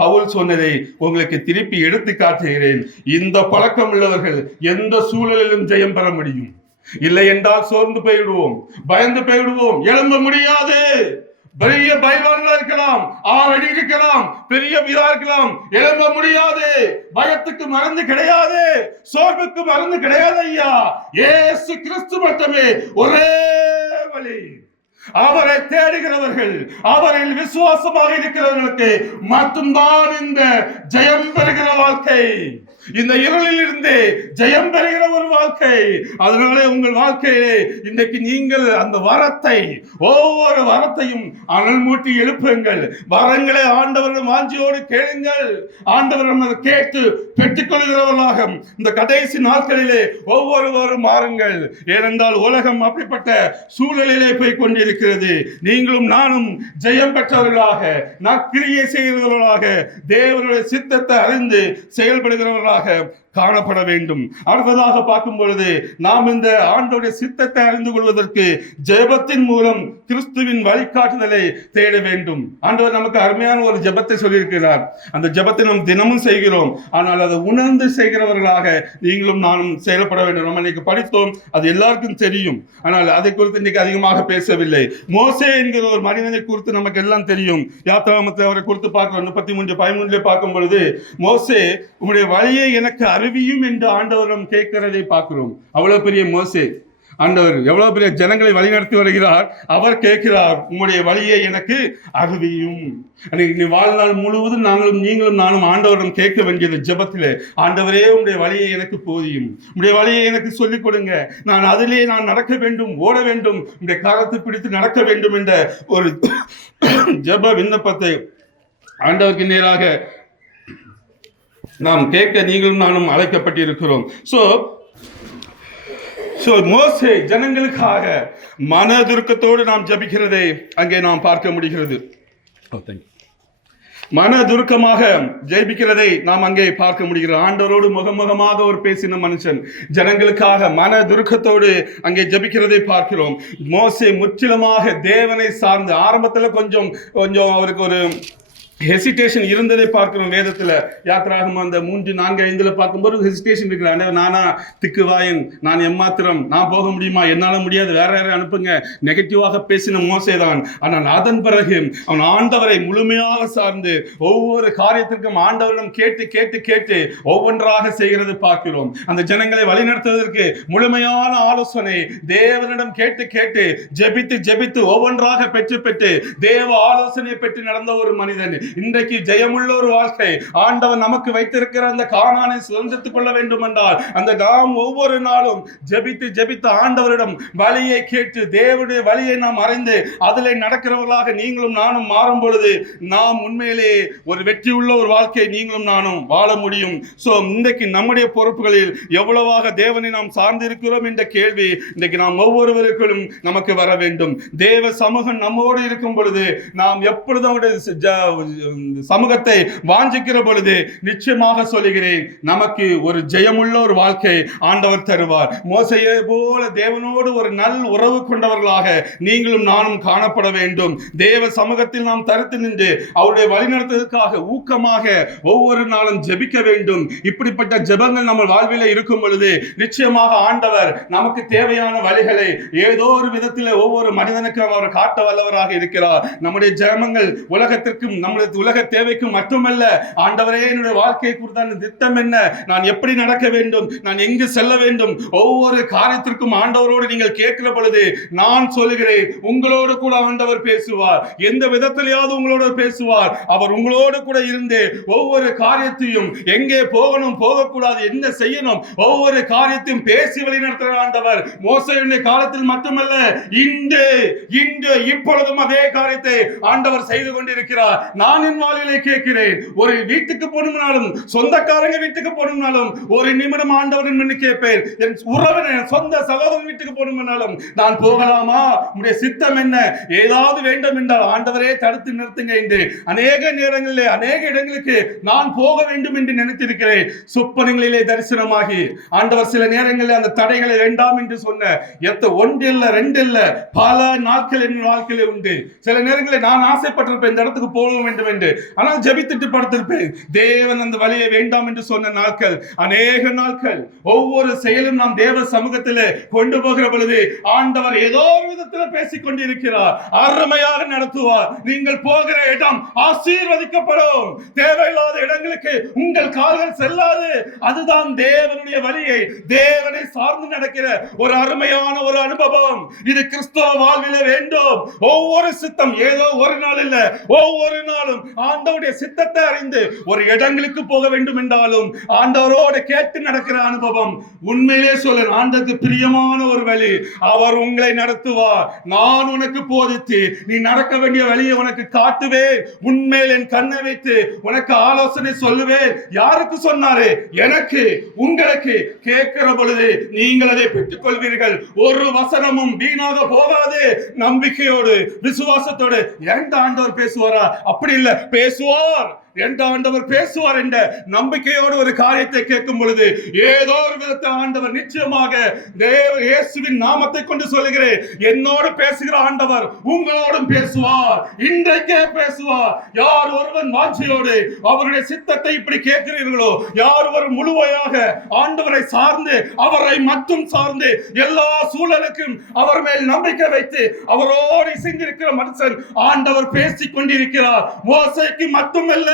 பவுல் சொன்னதை உங்களுக்கு திருப்பி எடுத்து காட்டுகிறேன். இந்த பழக்கம் உள்ளவர்கள் எந்த சூழலிலும் ஜெயம் பெற முடியும். இல்லை என்றால் சோர்ந்து போய்விடுவோம், பயந்து போய்விடுவோம், எழும்ப முடியாது. பெரிய பைவான்களா இருக்கலாம், 6 அடி இருக்கலாம், பெரிய விதா இருக்கலாம், எழும்ப முடியாது. பயத்துக்கு மருந்து கிடையாது, சோர்வுக்கு மருந்து கிடையாது. ஐயா, இயேசு கிறிஸ்து மட்டுமே ஒரே வழி. அவரை தேடுகிறவர்கள், அவரில் விசுவாசமாக இருக்கிறவர்களுக்கு மட்டும்தான் இந்த ஜெயம் பெறுகிற வாழ்க்கை, இந்த இருளில் இருந்து ஜெயம் பெறுகிற ஒரு வாழ்க்கை. அதனால உங்கள் வாழ்க்கையிலே இன்றைக்கு நீங்கள் அந்த வரத்தை, ஒவ்வொரு வரத்தையும் அனல் மூட்டி எழுப்புங்கள். வரங்களை ஆண்டவரிடம் வாஞ்சியோடு கேளுங்கள். ஆண்டவரிடம் அதை கேட்டு பெற்றுக்கொள்கிறவர்களாக இந்த கடைசி நாட்களிலே ஒவ்வொருவரும் மாறுங்கள். ஏனென்றால் உலகம் அப்படிப்பட்ட சூழலிலே போய் கொண்டிருக்கிறது. நீங்களும் நானும் ஜெயம் பெற்றவர்களாக, நற்கிரியை செய்கிறவர்களாக, தேவனுடைய சித்தத்தை அறிந்து செயல்படுகிறவர்களாக காணப்பட வேண்டும். அடுத்ததாக பார்க்கும் பொழுது நாம் இந்த ஆண்டவருடைய சித்தத்தை அறிந்து கொள்வதற்கு ஜெபத்தின் மூலம் கிறிஸ்துவின் வழிகாட்டுதலை தேட வேண்டும். ஆண்டவர் நமக்கு அருமையான ஒரு ஜெபத்தை சொல்லியிருக்கிறார். அந்த ஜெபத்தை நாம் தினமும் செய்கிறோம். ஆனால் அதை உணர்ந்து செய்கிறவர்களாக நீங்களும் நானும் செயல்பட வேண்டும். நம்ம இன்னைக்கு படித்தோம், அது எல்லாருக்கும் தெரியும். ஆனால் அதை குறித்து இன்னைக்கு அதிகமாக பேசவில்லை. மோசே என்கிற ஒரு மனிதனை குறித்து நமக்கு எல்லாம் தெரியும். யாத்திராகமத்தை அவரை குறித்து பார்க்கிறோம். 33:13 பார்க்கும் பொழுது, மோசே உம்முடைய வழியை எனக்கு அறிவியும் என்று ஆண்டவரிடம் கேட்கிறதை பார்க்கிறோம். அவ்வளவு பெரிய மோசே, ஆண்டவர் எவ்வளவு பெரிய ஜனங்களை வழிநடத்தி வருகிறார். அவர் கேட்கிறார், உம்முடைய வழியை எனக்கு அறிவியும். நீ வாழ்நாள் முழுவதும் நீங்களும் நானும் ஆண்டவரிடம் கேட்க வேண்டியது ஜெபத்திலே, ஆண்டவரே உம்முடைய வழியை எனக்கு போதியும், உம்முடைய வழியை எனக்கு சொல்லிக் கொடுங்க, நான் அதிலே நான் நடக்க வேண்டும், ஓட வேண்டும், உம்முடைய காலத்தை பிடித்து நடக்க வேண்டும் என்ற ஒரு ஜெப விண்ணப்பத்தை ஆண்டவருக்கு நேராக நாம் கேட்க நீங்களும் நானும் அழைக்கப்பட்டிருக்கிறோம். மோசே ஜனங்களுக்காக மனதுருக்கத்தோடு நாம் ஜபிக்கிறதை அங்கே நாம் பார்க்க முடிகிறது. மனதுருக்கமாக ஜெபிக்கிறதை நாம் அங்கே பார்க்க முடிகிறது. ஆண்டவரோடு முகமுகமாக ஒரு பேசின மனுஷன் ஜனங்களுக்காக மனதுருக்கத்தோடு அங்கே ஜெபிக்கிறதை பார்க்கிறோம். மோசே முற்றிலுமாக தேவனை சார்ந்து, ஆரம்பத்தில் கொஞ்சம் அவருக்கு ஒரு ஹெசிடேஷன் இருந்ததை பார்க்கிறோம் வேதத்தில். யாத்திராகமம் அந்த 3, 4, 5 பார்க்கும்போது ஹெசிடேஷன் இருக்கிறான். நானா திக்குவாயன், நான் எம்மாத்திரம், நான் போக முடியுமா, என்னால் முடியாது, வேற யாரை அனுப்புங்க, நெகட்டிவாக பேசின மோசே தான். ஆனால் அதன் பிறகு அவன் ஆண்டவரை முழுமையாக சார்ந்து ஒவ்வொரு காரியத்திற்கும் ஆண்டவரிடம் கேட்டு கேட்டு கேட்டு ஒவ்வொன்றாக செய்கிறது பார்க்கிறோம். அந்த ஜனங்களை வழிநடத்துவதற்கு முழுமையான ஆலோசனை தேவனிடம் கேட்டு கேட்டு ஜெபித்து ஜெபித்து ஒவ்வொன்றாக பெற்று பெற்று தேவ ஆலோசனை பெற்று நடந்த ஒரு மனிதன். இன்றைக்கு ஜெயமுள்ள ஒரு வாழ்க்கை ஆண்டவன் நமக்கு வைத்திருக்கிற அந்த கானானை சுதந்திரத்துக் கொள்ள வேண்டும் என்றால் அந்த நாம் ஒவ்வொரு நாளும் ஜெபித்து ஜெபித்து ஆண்டவரிடம் வழியை கேட்டு தேவனுடைய வழியை நாம் அறிந்து அதிலே நடக்கிறவர்களாக நீங்களும் நானும் மாறும் பொழுது நாம் உண்மையிலே ஒரு வெற்றியுள்ள ஒரு வாழ்க்கை நீங்களும் நானும் வாழ முடியும். இன்றைக்கு நம்முடைய பொறுப்புகளில் எவ்வளவாக தேவனை நாம் சார்ந்திருக்கிறோம் என்ற கேள்வி இன்றைக்கு நாம் ஒவ்வொருவருக்கும் நமக்கு வர வேண்டும். தேவ சமூகம் நம்மோடு இருக்கும் பொழுது நாம் எப்பொழுதும் சமூகத்தை வாஞ்சிக்கிற பொழுது நிச்சயமாக சொல்லுகிறேன், நமக்கு ஒரு ஜெயமுள்ள ஒரு வாழ்க்கை ஆண்டவர் தருவார். மோசேயை போல தேவனோடு ஒரு நல் உறவு கொண்டவர்களாக நீங்களும் நானும் காணப்பட வேண்டும். தேவ சமூகத்தில் நாம் தரித்து நின்று அவருடைய வழிநடத்துவதற்காக ஊக்கமாக ஒவ்வொரு நாளும் ஜெபிக்க வேண்டும். இப்படிப்பட்ட ஜெபங்கள் நம்ம வாழ்வில இருக்கும் பொழுது நிச்சயமாக ஆண்டவர் நமக்கு தேவையான வழிகளை ஏதோ ஒரு விதத்தில் ஒவ்வொரு மனிதனுக்கும் அவர் காட்ட வல்லவராக இருக்கிறார். நம்முடைய ஜெபங்கள் உலகத்திற்கும் நம்முடைய உலக தேவைக்கு மட்டுமல்ல, ஆண்டவரே என்னுடைய வாழ்க்கையை குறித்தான திட்டம் என்ன, நான் எப்படி நடக்க வேண்டும், நான் எங்கு செல்ல வேண்டும், ஒவ்வொரு காரியத்திற்கும் ஆண்டவரோடு நீங்கள் கேட்கிற பொழுது நான் சொல்லுகிறேன், உங்களோடு கூட ஆண்டவர் பேசுவார். எந்த விதத்திலேயாவது உங்களோட பேசுவார். அவர் உங்களோடு கூட இருந்து ஒவ்வொரு காரியத்தையும், எங்கே போகணும் போகக்கூடாது, என்ன செய்யணும், ஒவ்வொரு காரியத்தையும் பேசி வழிநடத்துகிற ஆண்டவர். மோசேயுடைய காலத்தில் மட்டுமல்ல, இன்று இப்பொழுதும் அதே காரியத்தை ஆண்டவர் செய்து கொண்டிருக்கிறார். நான் என் வாழ்விலே கேட்கிறேன், ஒரு வீட்டுக்கு போகணும்னாலும், சொந்தக்காரங்க வீட்டுக்கு போகணும்னாலும் ஒரு நிமிடம் ஆண்டவரின் முன்னு கேட்பேன். என் உறவினர் சொந்த சகோதரன் வீட்டுக்கு போகணும்னாலும் நான் போகலாமா, உடைய சித்தம் என்ன, ஏதாவது வேண்டும் என்றால் ஆண்டவரே தடுத்து நிறுத்துங்க என்று அநேக நேரங்களிலே அநேக இடங்களுக்கு நான் போக வேண்டும் என்று நினைத்திருக்கிறேன். சொப்பனங்களிலே தரிசனமாகி ஆண்டவர் சில நேரங்களில் அந்த தடைகளை வேண்டாம் என்று சொன்ன ஒன்று இல்ல ரெண்டு இல்ல பல நாட்கள் என் வாழ்க்கையிலே உண்டு. சில நேரங்களில் நான் ஆசைப்பட்டிருப்பேன் இந்த இடத்துக்கு போக வேண்டும் என்று, ஆனால் ஜெபித்துட்டு படுத்திருப்பேன். தேவன் அந்த வழியை வேண்டாம் என்று சொன்ன நாட்கள் அநேக நாட்கள். ஒவ்வொரு செயலும் நாம் தேவ சமூகத்திலே கொண்டு போகிற பொழுது ஆண்டவர் ஏதோ ஒரு விதத்தில் பேசிக் கொண்டிருக்கிறார். அருமையாக நடத்துவார். நீங்கள் போகிற இடம் ஆசீர்வதிக்கப்படும். தேவையில்லாத இடங்களுக்கு உங்கள் கால்கள் செல்லாது. அதுதான் தேவனுடைய வழியை, தேவனை சார்ந்து நடக்கிற ஒரு அருமையான ஒரு அனுபவம். இது கிறிஸ்தவ வாழ்விலே வேண்டும். ஒவ்வொரு சித்தம் ஏதோ ஒரு நாள் இல்ல, ஒவ்வொரு நாளும் ஆண்டவருடைய சித்தத்தை அறிந்து ஒரு இடங்களுக்கு போக வேண்டும் என்றாலும் ஆண்டவரோடு கேட்டு நடக்கிற அனுபவம். உண்மையிலே சொல்ல, ஆண்டவருக்கு பிரியமான ஒரு வழி. அவர் உங்களை நடத்துவார். நான் உனக்கு போதித்து நீ நடக்க வேண்டிய வழியை உனக்கு காட்டுவேன். உண்மையில் என் கண்ணை வைத்து உனக்கு ஆலோசனை சொல்லுவேன். யாருக்கு சொன்னாரு? எனக்கு, உங்களுக்கு. கேட்கிற பொழுது நீங்கள் அதை பெற்றுக் கொள்வீர்கள். ஒரு வசனமும் வீணாக போகாது. நம்பிக்கையோடு விசுவாசத்தோடு. எந்த ஆண்டவர் பேசுவாரா? அப்படி இல்ல, பேசுவார் என்ற ஆண்டவர் பேசுவார் என்ற நம்பிக்கையோடு ஒரு காரியத்தை கேட்கும் பொழுது ஏதோ ஒரு விதத்தில் ஆண்டவர் நிச்சயமாக இயேசுவின் நாமத்தை கொண்டு சொல்லுகிறேன், என்னோடு பேசுகிற ஆண்டவர் உங்களோடும் பேசுவார். இன்றைக்கே பேசுவார். யார் ஒருவன் வாஞ்சையோடு அவருடைய சித்தத்தை இப்படி கேட்கிறீர்களோ, யார் ஒரு முழுமையாக ஆண்டவரை சார்ந்து அவரை மட்டும் சார்ந்து எல்லா சூழலுக்கும் அவர் மேல் நம்பிக்கை வைத்து அவரோடு இசைந்திருக்கிற மனுஷன் ஆண்டவர் பேசிக் கொண்டிருக்கிறார். மோசேக்கு மட்டுமல்ல,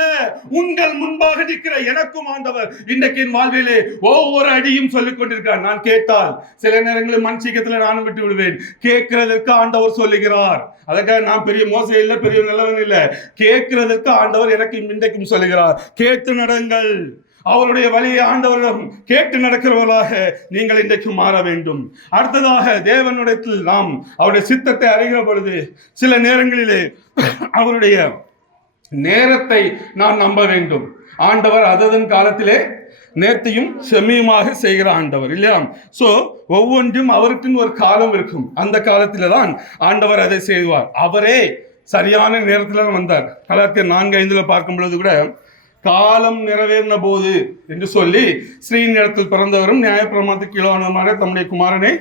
உங்கள் முன்பாக நிற்கிற எனக்கும் ஆண்டவர் இன்றைக்கு என் வாழ்விலே ஒவ்வொரு அடியும் சொல்லிக் கொண்டிருக்கிறார். நான் கேட்டால் சில நேரங்களில் மனுஷிக்கத்தில் நானும் விட்டு விடுவேன். கேட்கிறதற்கு ஆண்டவர் சொல்லுகிறார். அதுக்காக நான் பெரிய மோசம் இல்லை, பெரிய நல்லவன் இல்லை. கேட்கிறதற்கு ஆண்டவர் எனக்கு இன்றைக்கும் சொல்லுகிறார். கேட்டு நடங்கள். அவருடைய வழியை ஆண்டவரிடம் கேட்டு நடக்கிறவர்களாக நீங்கள் இன்றைக்கு மாற வேண்டும். அடுத்ததாக, தேவனிடத்தில் நாம் அவருடைய சித்தத்தை அறிகிற பொழுது சில நேரங்களிலே அவருடைய நேரத்தை நான் நம்ப வேண்டும். ஆண்டவர் அதன் காலத்திலே நேர்த்தியும் செம்மியுமாக செய்கிற ஆண்டவர் இல்லையா? சோ ஒவ்வொன்றும் அவருக்குன்னு ஒரு காலம் இருக்கும். அந்த காலத்தில தான் ஆண்டவர் அதை செய்வார். அவரே சரியான நேரத்தில் வந்தார். கலாத்தியர் 4:5 பார்க்கும் பொழுது கூட காலம் நிறைவேறின போது என்று சொல்லி ஸ்ரீயின் இடத்தில் பிறந்தவரும் நியாயப்பிரமாணத்துக்கு கீழானவருமான தம்முடைய குமாரனை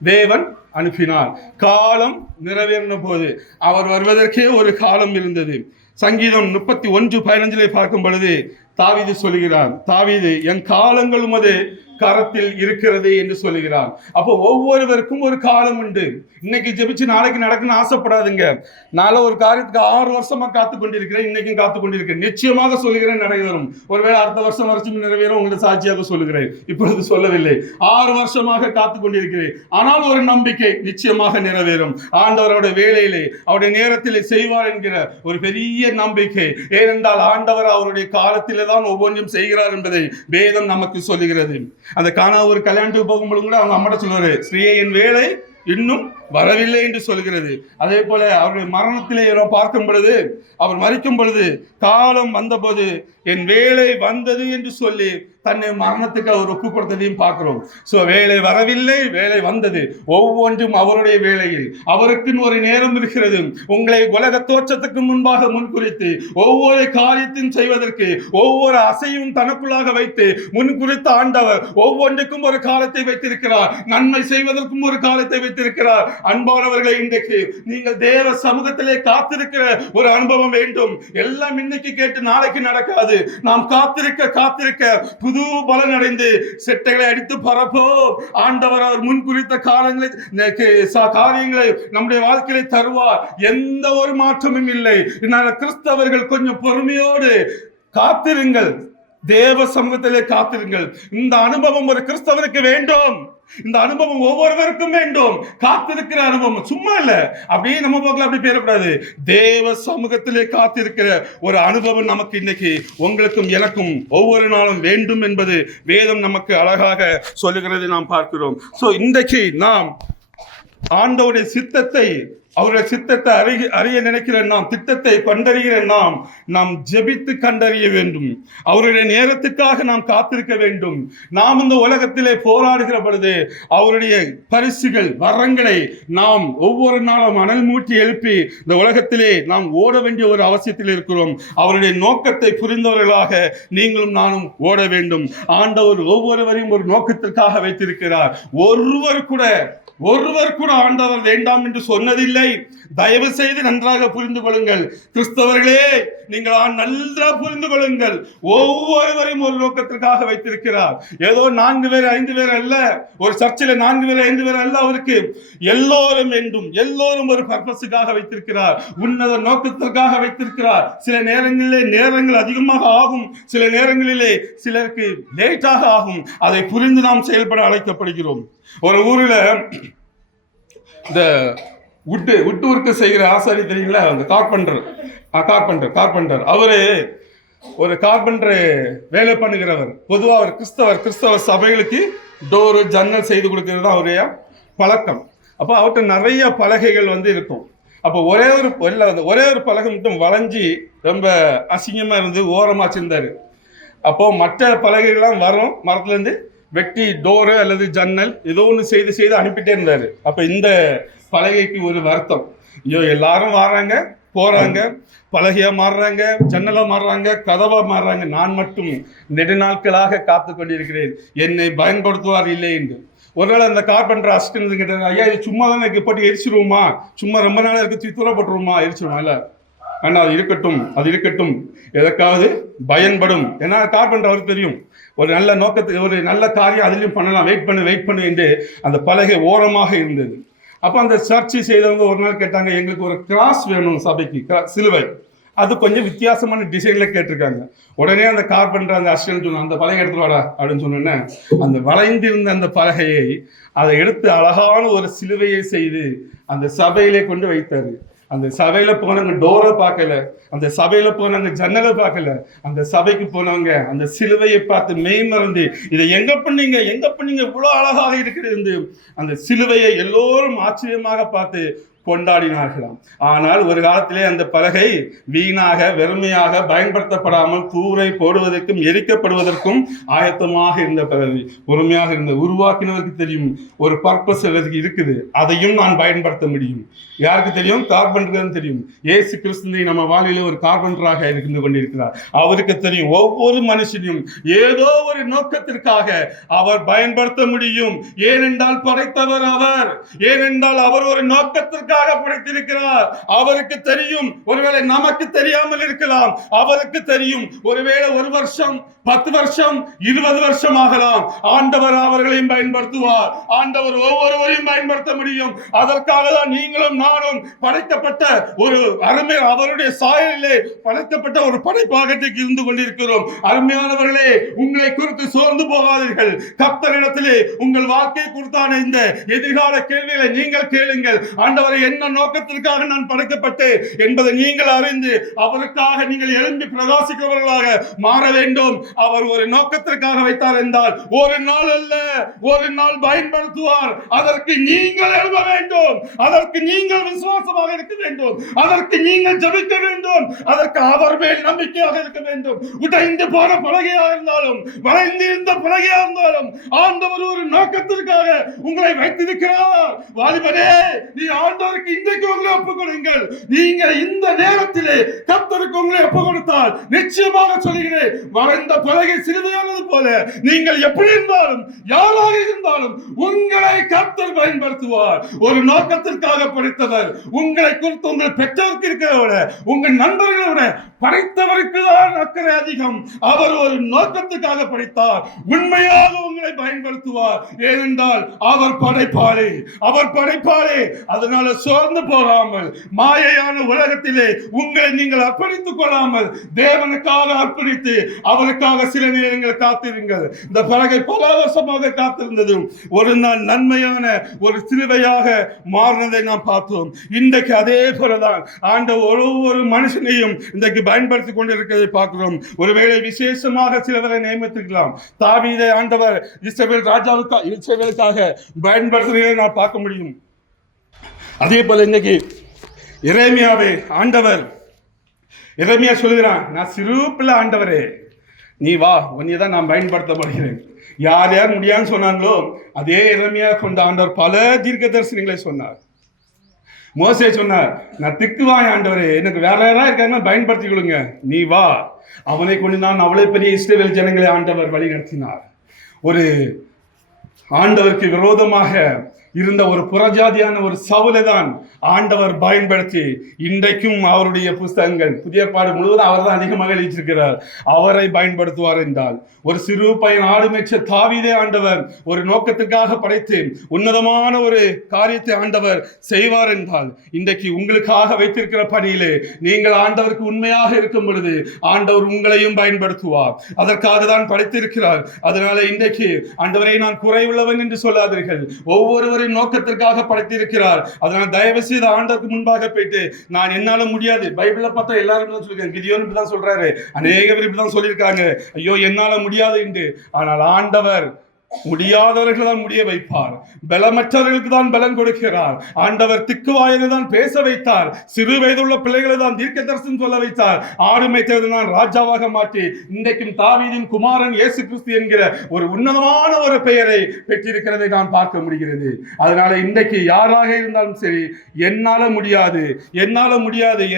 தேவன் அனுப்பினார். காலம் நிறைவேறின போது அவர் வருவதற்கே ஒரு காலம் இருந்தது. சங்கீதம் 31:15 பார்க்கும் பொழுது தாவீது சொல்லுகிறார், தாவீது என் காலங்கள் உமது கரத்தில் இருக்கிறது என்று சொல்லுகிறார். அப்போ ஒவ்வொருவருக்கும் ஒரு காலம் உண்டு. இன்னைக்கு ஜெபிச்சு நாளைக்கு நடக்குன்னு ஆசைப்படாதுங்க. நாளை ஒரு காரியத்துக்கு 6 வருஷமா காத்து கொண்டிருக்கிறேன், இன்னைக்கும் காத்து கொண்டிருக்கிறேன். நிச்சயமாக சொல்லுகிறேன், நிறைவேறும். ஒருவேளை அடுத்த வருஷம் வரைக்கும் நிறைவேறும். உங்களுக்கு சாட்சியாக சொல்லுகிறேன், இப்பொழுது சொல்லவில்லை. 6 வருஷமாக காத்து கொண்டிருக்கிறேன். ஆனால் ஒரு நம்பிக்கை, நிச்சயமாக நிறைவேறும். ஆண்டவரோட வேலையிலே அவருடைய நேரத்திலே செய்வார் என்கிற ஒரு பெரிய நம்பிக்கை. ஏனென்றால் ஆண்டவர் அவருடைய காலத்திலே தான் ஒவ்வொன்றும் செய்கிறார் என்பதை வேதம் நமக்கு சொல்லுகிறது. அந்த ஒரு கல்யாணத்துக்கு போகும்போது கூட அவங்க அம்மாட்ட சொல்லுவாரு, ஸ்ரீயே என் வேலை இன்னும் வரவில்லை என்று சொல்கிறது. அதே போல அவருடைய மரணத்திலே பார்க்கும் பொழுது, அவர் மரிக்கும் பொழுது காலம் வந்தபோது என் வேலை வந்தது என்று சொல்லி தன்னை மரணத்துக்கு அவர் ஒப்பு கொடுத்ததையும் பார்க்கிறோம். சோ வேலை வரவில்லை, வேலை வந்தது. ஒவ்வொன்றும் அவருடைய வேலையில் அவருக்குன்னு ஒரு நேரம் இருக்கிறது. உங்களை உலக தோற்றத்துக்கு முன்பாக முன்குறித்து ஒவ்வொரு காரியத்தையும் செய்வதற்கு ஒவ்வொரு அசையும் தனக்குள்ளாக வைத்து முன்குறித்த ஆண்டவர் ஒவ்வொன்றுக்கும் ஒரு காலத்தை வைத்திருக்கிறார். நன்மை செய்வதற்கும் ஒரு காலத்தை வைத்திருக்கிறார், அன்பானவர்களை, இன்றைக்கு நீங்கள் தேவ சமூகத்திலே காத்திருக்கிற ஒரு அனுபவம் வேண்டும். எல்லாம் இன்னைக்கு கேட்டு நாளைக்கு நடக்காது. நாம் காத்திருக்க புது பலன் அடைந்து செட்டைகளை அடித்து பரப்போம். ஆண்டவர் அவர் முன்குறித்த காரியங்களை நம்முடைய வாழ்க்கையில தருவார். எந்த ஒரு மாற்றமும் இல்லை. கிறிஸ்தவர்கள் கொஞ்சம் பொறுமையோடு காத்திருங்கள், தேவ சமூகத்திலே காத்திருங்கள். இந்த அனுபவம் ஒரு கிறிஸ்தவருக்கு வேண்டும். இந்த அனுபவம் ஒவ்வொருவருக்கும் வேண்டும். காத்திருக்கிற அனுபவம் சும்மா இல்ல, அப்படியே நம்ம போக்கல அப்படி பேரக்கூடாது. தேவ சமூகத்திலே காத்திருக்கிற ஒரு அனுபவம் நமக்கு இன்னைக்கு உங்களுக்கும் எனக்கும் ஒவ்வொரு நாளும் வேண்டும் என்பது வேதம் நமக்கு அழகாக சொல்லுகிறது நாம் பார்க்கிறோம். சோ இன்றைக்கு நாம் ஆண்டவருடைய சித்தத்தை, அவருடைய சித்தத்தை அறிய நினைக்கிற நாம், திட்டத்தை கண்டறிகிற நாம் ஜெபித்து கண்டறிய வேண்டும். அவருடைய நேரத்துக்காக நாம் காத்திருக்க வேண்டும். நாம் இந்த உலகத்திலே போராடுகிற பொழுது அவருடைய பரிசுகள், வரங்களை நாம் ஒவ்வொரு நாளும் அனல் மூட்டி எழுப்பி இந்த உலகத்திலே நாம் ஓட வேண்டிய ஒரு அவசியத்தில் இருக்கிறோம். அவருடைய நோக்கத்தை புரிந்தவர்களாக நீங்களும் நானும் ஓட வேண்டும். ஆண்டவர் ஒவ்வொருவரையும் ஒரு நோக்கத்திற்காக வைத்திருக்கிறார். ஒருவர் கூட ஆண்டவர் வேண்டாம் என்று சொன்னதில்லை. தயவு செய்து நன்றாக புரிந்து கொள்ளுங்கள் கிறிஸ்தவர்களே, நீங்கள் நல்லா புரிந்து கொள்ளுங்கள். ஒவ்வொருவரையும் ஒரு நோக்கத்திற்காக வைத்திருக்கிறார். ஏதோ 4 பேர் 5 பேர் அல்ல, ஒரு சர்ச்சில் 4 பேர் 5 பேர் அல்ல. அவருக்கு எல்லோரும் வேண்டும். எல்லோரும் ஒரு பர்பஸுக்காக வைத்திருக்கிறார், உன்னத நோக்கத்திற்காக வைத்திருக்கிறார். சில நேரங்கள் அதிகமாக ஆகும், சில நேரங்களிலே சிலருக்கு லேட்டாக ஆகும். அதை புரிந்து நாம் செயல்பட அழைக்கப்படுகிறோம். ஒரு ஊரில் இந்த உட்டு ஒர்க்கு செய்கிற ஆசாரி தெரியுங்களா, அந்த கார்பெண்டர் அவரு ஒரு கார்பெண்டர் வேலை பண்ணுகிறவர். பொதுவாக அவர் கிறிஸ்தவ சபைகளுக்கு டோரு ஜன்னல் செய்து கொடுக்கிறது தான் அவருடைய பழக்கம். அப்போ அவர்கிட்ட நிறைய பலகைகள் இருக்கும். அப்போ ஒரே ஒரு பலகை மட்டும் வளைஞ்சி ரொம்ப அசிங்கமா இருந்து ஓரமா வச்சிருந்தாரு. அப்போ மற்ற பலகைகள்லாம் வரும், மரத்துல இருந்து வெட்டி டோரு அல்லது ஜன்னல் ஏதோ ஒன்று செய்து அனுப்பிட்டே இருந்தாரு. அப்ப இந்த பலகைக்கு ஒரு வருத்தம், ஐயோ எல்லாரும் வர்றாங்க போறாங்க, பலகையா மாறுறாங்க, ஜன்னலா மாறுறாங்க, கதவா மாறுறாங்க, நான் மட்டும் நெடுநாட்களாக காத்து கொண்டிருக்கிறேன், என்னை பயன்படுத்துவார் இல்லை என்று. ஒரு நாள் அந்த கார்பெண்டர் அசிஸ்டன்ட் கேட்டாங்க, ஐயா இது சும்மா தானே இருக்கு, போட்டு எரிச்சிருவோமா, சும்மா ரொம்ப நாள் இருக்கு, தூர போட்டுருவோமா, எரிச்சிருவோம் இல்ல ஆனா அது இருக்கட்டும் எதற்காவது பயன்படும். ஏன்னா கார்பெண்டர் அவருக்கு தெரியும், ஒரு நல்ல நோக்கத்துக்கு ஒரு நல்ல காரியம் அதிலையும் பண்ணலாம், வெயிட் பண்ணு என்று அந்த பலகை ஓரமாக இருந்தது. அப்போ அந்த சர்ச்சை செய்தவங்க ஒரு நாள் கேட்டாங்க, எங்களுக்கு ஒரு கிராஸ் வேணும் சபைக்கு, சிலுவை, அது கொஞ்சம் வித்தியாசமான டிசைன்ல கேட்டிருக்காங்க. உடனே அந்த கார்பெண்டர் அந்த அசிஸ்டன்ட் சொன்ன, அந்த பலகை எடுத்து வாடா அப்படின்னு சொன்னோன்னே அந்த வளைந்திருந்த அந்த பலகையை அதை எடுத்து அழகான ஒரு சிலுவையை செய்து அந்த சபையிலே கொண்டு வைத்தாரு. அந்த சபையில போனவங்க டோரை பார்க்கல, அந்த சபையில போனவங்க ஜன்னலை பார்க்கல, அந்த சபைக்கு போனவங்க அந்த சிலுவையை பார்த்து மெய் மறந்து, இதை எங்க பண்ணீங்க இவ்வளவு அழகாக இருக்கிறது, அந்த சிலுவையை எல்லோரும் ஆச்சரியமாக பார்த்து கொண்டாடினார்களாம். ஆனால் ஒரு காலத்திலே அந்த பலகை வீணாக வெறுமையாக பயன்படுத்தப்படாமல் தூரை போடுவதற்கும் எரிக்கப்படுவதற்கும் ஆயத்தமாக இருந்த பலகை, பொறுமையாக இருந்த உருவாக்கினவருக்கு தெரியும் ஒரு பர்பஸ் இருக்குது, அதையும் நான் பயன்படுத்த முடியும். யாருக்கு தெரியும்? கார்பெண்டருக்கு தெரியும். இயேசு கிறிஸ்து நம்ம வாழ்வில் ஒரு கார்பெண்டராக இருந்து கொண்டிருக்கிறார். அவருக்கு தெரியும் ஒவ்வொரு மனுஷனையும் ஏதோ ஒரு நோக்கத்திற்காக அவர் பயன்படுத்த முடியும். ஏனென்றால் படைத்தவர் அவர், ஏனென்றால் அவர் ஒரு நோக்கத்திற்காக படைத்திருக்கிறார். அவருக்கு தெரியும். ஒருவேளை நமக்கு தெரியாமல் இருக்கலாம், அவருக்கு தெரியும். ஒருவேளை 1 வருஷம் 10 வருஷம் 20 வருஷம் ஆகலாம். ஆண்டவர் அவர்களையும் பயன்படுத்துவார். ஆண்டவர் ஒவ்வொருவரையும் பயன்படுத்த முடியும். அதற்காக தான் நீங்களும் நானும் படைக்கப்பட்ட ஒரு அருமை, அவருடைய சாயலிலே படைக்கப்பட்ட ஒரு படைப்பாக இருந்து கொண்டிருக்கிறோம். அருமையானவர்களே, உங்களை குறித்து சோர்ந்து போகாதீர்கள். கர்த்தரிடத்திலே உங்கள் வாழ்க்கை குறித்தான இந்த எதிர்கால கேள்விகளை நீங்கள் கேளுங்கள். ஆண்டவரை என்ன நோக்கத்திற்காக நான் படைக்கப்பட்டேன் என்பதை நீங்கள் அறிந்து அவருக்காக நீங்கள் எழும்பி பிரகாசிக்கிறவர்களாக மாற வேண்டும். அவர் ஒரு நோக்கத்திற்காக வைத்தார் என்றால் ஒரு நாள் அல்ல, ஒரு நாள் பயன்படுத்துவார். அதற்கு நீங்கள் எழுத வேண்டும், அதற்கு நீங்கள் விசுவாசமாக இருக்க வேண்டும், அதற்கு நீங்கள் ஜெபிக்க வேண்டும், அதற்கு அவர் மேல் நம்பிக்கையாக இருக்க வேண்டும். உடைந்து போன பலகையாக இருந்தாலும் வளைந்திருந்த பலகையாக இருந்தாலும் ஆண்டவர் ஒரு நோக்கத்திற்காக உங்களை வைத்திருக்கிறார். வாலிபனே, நீ ஆண்டவர் ஆண்டவருக்கு இன்றைக்கு உங்களை ஒப்புக் கொடுங்கள். நீங்க இந்த நேரத்திலே கர்த்தருக்கு உங்களை ஒப்புக் கொடுத்தால் நிச்சயமாக சொல்கிறேன், வளர்ந்த பலகை சிறிதானது போல நீங்கள் எப்படி இருந்தாலும் யாராக இருந்தாலும் உங்களை கர்த்தர் பயன்படுத்துவார். ஒரு நோக்கத்திற்காக படைத்தவர். உங்களை குறித்து உங்கள் பெற்றோருக்கு இருக்கிறவர, உங்கள் நண்பர்களோட படைத்தவருக்கு தான் அக்கறை அதிகம். அவர் ஒரு நோக்கத்துக்காக படைத்தார். உண்மையாக உங்களை பயன்படுத்துவார். ஏனென்றால் அவர் படைப்பாளே, அவர் படைப்பாளே. அதனால சோர்ந்து போகாமல் மாயையான உலகத்திலே உங்களை நீங்கள் அர்ப்பணித்துக் கொள்ளாமல் தேவனுக்காக அர்ப்பணித்து அவருக்காக சில நேரங்கள் காத்திருங்கள். இந்த பலகை பல வருஷமாக காத்திருந்ததும் ஒரு நாள் நன்மையான ஒரு சிலுவையாக மாறினதை நாம் பார்த்தோம். இன்றைக்கு அதே போலதான் ஆண்டவர் ஒவ்வொரு மனுஷனையும் இன்றைக்கு பயன்படுத்தி கொண்டிருக்கிறதை பார்க்கிறோம். ஒருவேளை விசேஷமாக சிலவரை நியமித்திருக்கலாம். தாவீதை ஆண்டவர் இஸ்ரவேல் இஸ்ரவேலுக்காக பயன்படுத்துகிறதை நான் பார்க்க முடியும். அதே போல இன்னைக்கு எரேமியாவை ஆண்டவர் எரேமியா சொல்கிறான், நான் சிறு பிள்ளை ஆண்டவரே, நீ வா, உன்னை தான் நான் பயன்படுத்தப்படுகிறேன். யார் யார் முடியான்னு சொன்னாங்களோ அதே எரேமியா கொண்ட ஆண்டவர் பல தீர்க்க தரிசனங்களை சொன்னார். மோசே சொன்னார், நான் திக்குவாய் ஆண்டவரே, எனக்கு வேற யாரா இருக்காங்க பயன்படுத்தி கொடுங்க, நீ வா. அவனை கொண்டு நான் அவ்வளவு பெரிய இஸ்ரவேல் ஜனங்களை ஆண்டவர் வழி நடத்தினார். ஒரு ஆண்டவருக்கு விரோதமாக இருந்த ஒரு புறஜாதியான ஒரு சவுலை தான் ஆண்டவர் பயன்படுத்தி இன்றைக்கும் அவருடைய புஸ்தகங்கள் புதிய ஏற்பாடு முழுவதும் அவர் தான் அதிகமாக எழுதியிருக்கிறார். அவரை பயன்படுத்துவார் என்றால் ஒரு சிறு பையன் ஆடு மேய்ச்ச தாவீதை ஆண்டவர் ஒரு நோக்கத்திற்காக படைத்து உன்னதமான ஒரு காரியத்தை ஆண்டவர் செய்வார் என்றால் இன்றைக்கு உங்களுக்காக வைத்திருக்கிற பணியிலே நீங்கள் ஆண்டவருக்கு உண்மையாக இருக்கும் பொழுது ஆண்டவர் உங்களையும் பயன்படுத்துவார். அதற்காக தான் படைத்திருக்கிறார். அதனால இன்றைக்கு ஆண்டவரை நான் குறைவுள்ளவன் என்று சொல்லாதீர்கள். ஒவ்வொருவரும் நோக்கத்திற்காக படைத்திருக்கிறார். அதனால தயவு செய்து ஆண்டவருக்கு முன்பாக போயிட்டு நான் என்னால முடியாது, பைபிள்ல பார்த்தா எல்லாரும் தான் சொல்லிருக்காங்க, கிதியோன் இப்படிதான் சொல்றாரு, அநேக பேர் இப்படிதான் சொல்லியிருக்காங்க, ஐயோ என்னால முடியாது என்று. ஆனால் ஆண்டவர் முடியாதவர்கள் தான் முடிய வைப்பார். பலமற்றவர்களுக்கு தான் பலன் கொடுக்கிறார். ஆண்டவர் திக்குவாயனை தான் பேச வைத்தார். சிறு வயதுள்ள பிள்ளைகளை தான் தீர்க்க தரிசனம் சொல்ல வைத்தார். ஆடு மேய்ச்சதை தான் ராஜாவாக மாற்றி இன்றைக்கும் தாவீதின் குமாரன் இயேசு கிறிஸ்து என்கிற ஒரு உன்னதமான ஒரு பெயரை பெற்றிருக்கிறதை நான் பார்க்க முடிகிறது. அதனால இன்றைக்கு யாராக இருந்தாலும் சரி, என்னால முடியாது,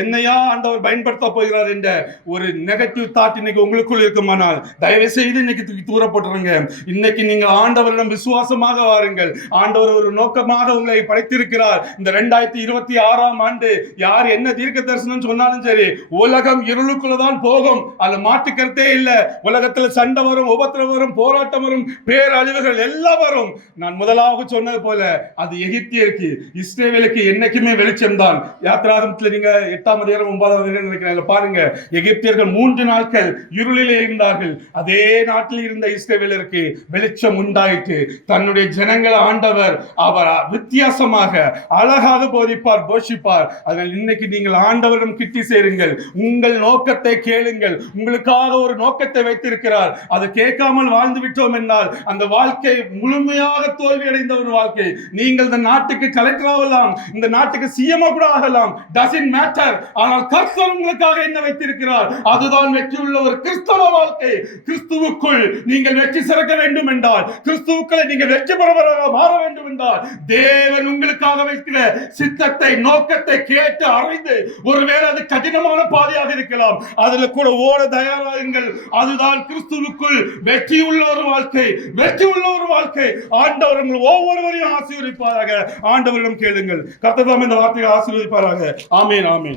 என்னையா ஆண்டவர் பயன்படுத்த போகிறார் என்ற ஒரு நெகட்டிவ் தாட் இன்னைக்கு உங்களுக்குள் இருக்குமானால் தயவு செய்து இன்னைக்கு தூரப்பட்டுருங்க. இன்னைக்கு நீங்க ஆண்டவரிடம் விசுவாசமாக வாருங்கள். ஆண்டவர் ஒரு நோக்கமாக உங்களை படைத்திருக்கிறார். இந்த 2026ஆம் ஆண்டு யார் என்ன தீர்க்க தரிசனம் சொன்னாலும் சரி, உலகம் இருளுக்குள்ளதான் போகும், அது மாற்றுக்கருத்தே இல்ல. உலகத்தில் சண்டை வரும், உபத்திரம் வரும், போராட்டம் வரும், பேரழிவுகள் எல்லாம் வரும். நான் முதலாக சொன்னது போல அது எகிப்தியருக்கு இஸ்ரவேலுக்கு என்னைக்குமே வெளிச்சம் தான். யாத்திராகமத்தில் நீங்க 8ஆம் அதிகாரம் 9ஆம் அதிகாரம் நினைக்கிறேன் பாருங்க, எகிப்தியர்கள் 3 நாட்கள் இருளிலே இருந்தார்கள். அதே நாட்டில் இருந்த இஸ்ரவேலருக்கு வெளிச்சம் உண்டாயிற்று. தன்னுடைய ஜனங்களை ஆண்டவர் அவர் வித்தியாசமாக அழகாக போதிப்பார், போஷிப்பார். அதனால் இன்னைக்கு நீங்கள் ஆண்டவரிடம் கிட்டி சேருங்கள். உங்கள் நோக்கத்தை கேளுங்கள். உங்களுக்காக ஒரு நோக்கத்தை வைத்திருக்கிறார். அதை கேட்காமல் வாழ்ந்து விட்டோம் என்றால் அந்த வாழ்க்கை முழுமையாக தோல்வி அடைந்த ஒரு வாழ்க்கை. நீங்கள் இந்த நாட்டுக்கு கலெக்டர் ஆகலாம், இந்த நாட்டுக்கு சிஎம் கூட ஆகலாம், டசன்ட் மேட்டர். ஆனால் கர்த்தர் உங்களுக்காக என்ன வைத்திருக்கிறார், அதுதான் வெற்றி உள்ள ஒரு கிறிஸ்தவ வாழ்க்கை. கிறிஸ்துவுக்குள் நீங்கள் வெற்றி சிறக்க வேண்டும் என்றால், கிறிஸ்துவுக்களை நீங்கள் வெற்றி பெறுவதாக மாற வேண்டும் என்றால் தேவன் உங்களுக்காக வைக்கிற சித்தத்தை, நோக்கத்தை கேட்டு அறிந்து, ஒருவேளை அது கடினமான பாதையாக இருக்கலாம், அதுல கூட ஓட தயாராகுங்கள். அதுதான் கிறிஸ்துவுக்குள் வெற்றி உள்ள ஒரு வாழ்க்கை, வெற்றி உள்ள ஒரு வாழ்க்கை. ஆண்டவர் உங்கள் ஒவ்வொருவரையும் ஆசீர்வதிப்பாராக. ஆண்டவரிடம் கேளுங்கள். கர்த்தர் தாமே இந்த வார்த்தையை ஆசீர்வதிப்பாராக. ஆமென், ஆமென்.